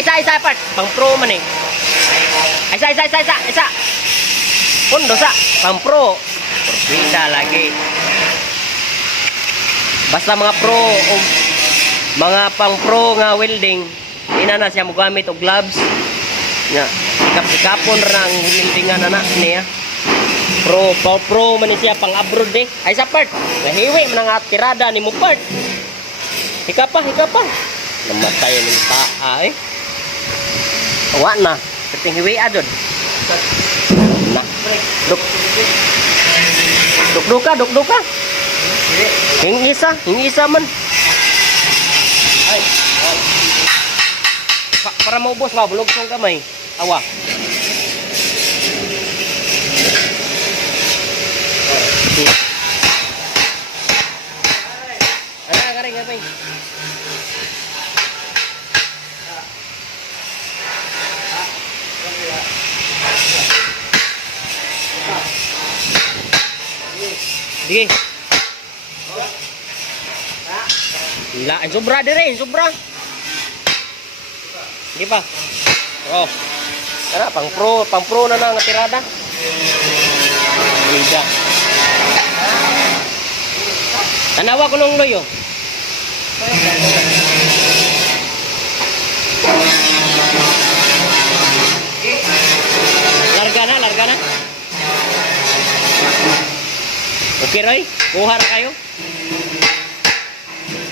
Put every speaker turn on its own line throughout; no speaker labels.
Ay, isa, isa, part. Pang pro man eh. Ay, isa, isa, isa, isa, isa. Pundo sa, pang pro. Porbida lagi. Basta mga pro o mga pang pro nga welding, ina na siya mo gamit og gloves. Nya, sikap-sikapon ra ang hilindingan ana niya. Pro, pro, pro man siya pang abroad eh. Ay sa part, nahiwi man ang tirada ni mo part. Hika pa, hika pa. Namatay ng taa eh. Wa na. Kating hiwi adod. Na. Duk. Duk duka, duk duka. Hing isa, hing isa man. Ay. Pa para maubos ba, bulog kong kamay. Awa. Sige. La, sobra dire, sobra. Di ba? Oh. Ano, pang pro, pang pro na na nga tirada. Bida. Tanawa ko nung loyo. Larga Okay, Roy? Kuha ra kayo.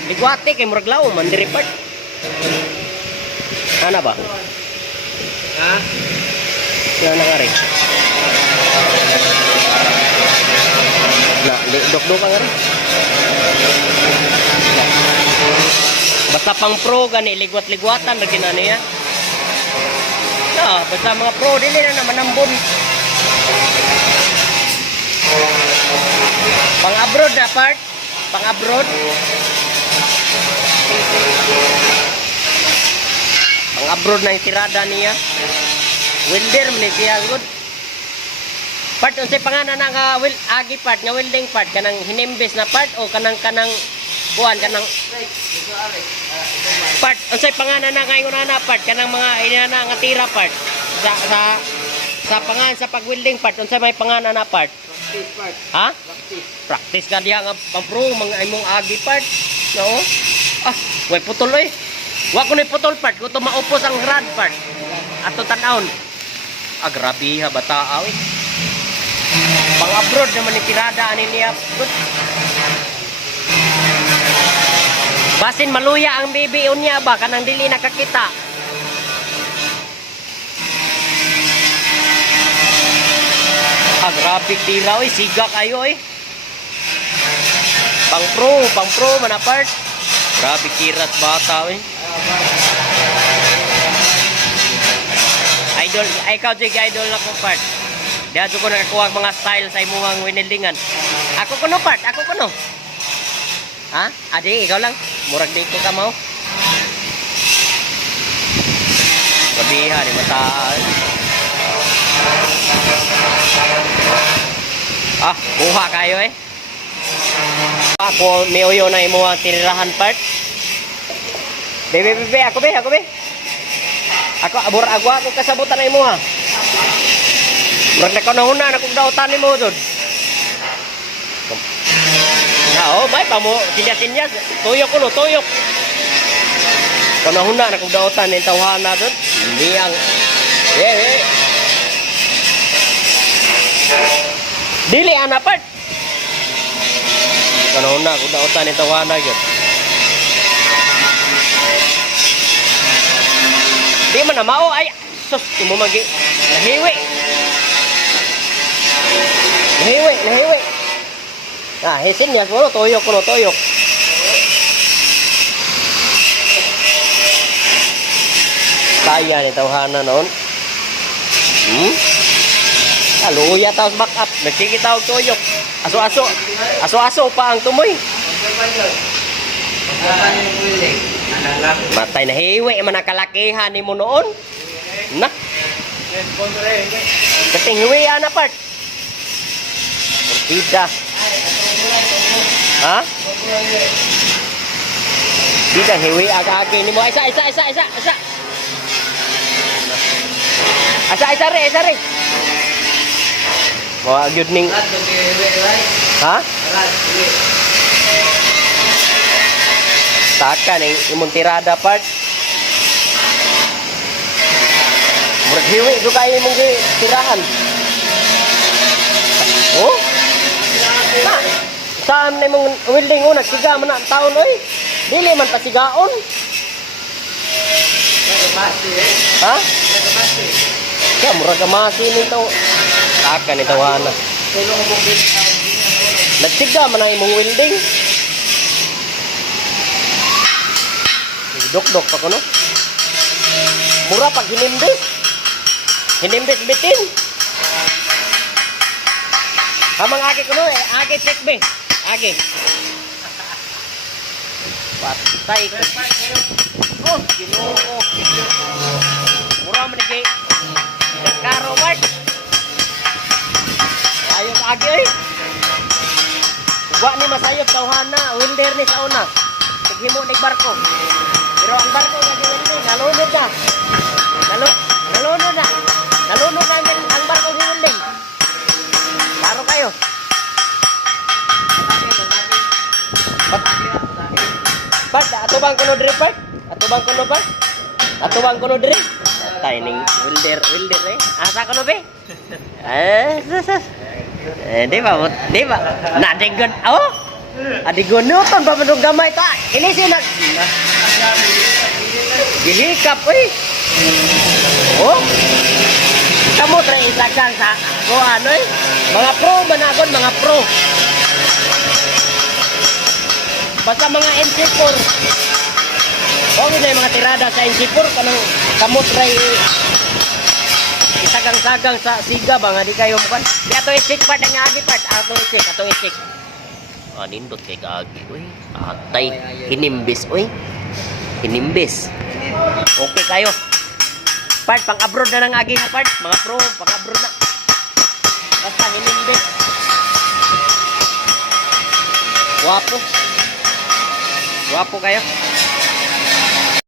Ligwate kay murag lao man diri part. Ana ba?
Ha?
Yan na nga rin. Na, dok-dok nga rin. Basta pang pro gani, ligwat-ligwatan na ginani ya. Ya, basta mga pro, dili na naman nambon. Pang abroad na part. Pang abroad. Pang abroad na yung tirada niya. Welder man siya good. Part unsay pangalan na nga wil agi part nga welding part kanang hinimbis na part o kanang kanang buwan kanang part unsay pangalan na ngayon na part kanang mga inana nga tira part sa sa sa pangan sa pag-welding part unsay may pangalan na part
Practice part.
ha?
Practice.
practice ka diha nga pang-pro mga imong agi part no? Ah way putol eh. Wa ko ni putol part ko to maupos ang rad part ato tan-aon. Ah grabe ha bata eh. Pang abroad naman ni tirada ani niya. Good. Basin maluya ang bibi unya ba? Kanang dili nakakita grabe tira oy siga kayo eh pang pro pang pro man apart grabe kirat bata eh idol ay ikaw jig idol na ko part Diyan ko nakakuha ang mga style sa imuhang winildingan. Ako kuno part, ako kuno. Ha? Adi, ikaw lang. Murag di ko ka mo. Gabiha, di mataan. Ah, kuha kayo eh. Ako, may uyo na imo ang tinirahan part. Bebe, bebe, ako be, ako be. Ako, abur agwa ako kasabutan na imo ha. Murag na kanahuna na kung dautan ni mo doon. Ha, oh, bay pa mo, tinya-tinya, tuyok no, tuyok. Kanahuna na kung dautan ni tawhana doon. Hindi ang, eh, eh. Dili ana part. Kanahuna kung dautan ni tawhana yun. Di man na mao ay sus imo magi nahiwi. Nahiwi, nahiwi. Ah, hisin niya siguro tuyok kuno tuyok. Kaya ni tawhana noon. Hmm? Aluya taos back up. Nagkikita og tuyok. Aso-aso. Aso-aso pa ang tumoy. Matay na hiwi man nakalakihan ni mo noon. Na, kating hiwi ana part. Tidak. Ha? Tidak hiwi aga-agi ni mo isa isa isa isa isa. Asa, isa rin, isa rin. Mga gyud ning, ha? Taka ning imong tirada part. Murag hiwi do kayo imong gi- tirahan. Oh? Na, saan na imong welding oh, nagsiga man ang taon oy. Dili man ta sigaon.
Eh.
Ha? Kaya murag amasi nito.
Tulong mo bit.
Nagsiga man ang imong welding. Dok-dok pa ko. Mura pag hinimbis. Hinimbis bitin. Hamang agi ko no, eh, agi check be. Agi. Patay ko. Oh, ginoo. Mura man ni Karo Mart. Ayos agi eh. Wa ni masayop tawhana, wilder ni sa una. Tighimo ni barko. Pero ang barko nga giwilder, nalunod na. Nalu nalunod na. Nalunod na ang, ang barko giwilder. Klaro kayo. Pat Pat, ato bang kuno diri pat? Ato bang kuno pat? Ato bang kuno diri? Tining wilder, wilder eh. Asa kuno be? Eh, sus, sus. Eh, di ba? Di ba? Nadigon, oh? Adigon Newton, pa manong gamay ta. Ini si nag... Gihikap, eh. Oh? Kamu tra isakan sa ko ano eh. Mga pro managon, mga pro. Basta mga NC4. Oh, na mga tirada sa NC4 kanang kamot try isagang-sagang sa siga ba nga di kayo mukan. Di ato isik part ang agi part, ato isik, ato isik. Ah, nindot kay kaagi, uy. Atay, hinimbis, uy. Hinimbis. Okay kayo. Part, pang abroad na ng agi ha part. Mga pro, pang abroad na. Basta hinimbis. Wapo. Wapo kayo.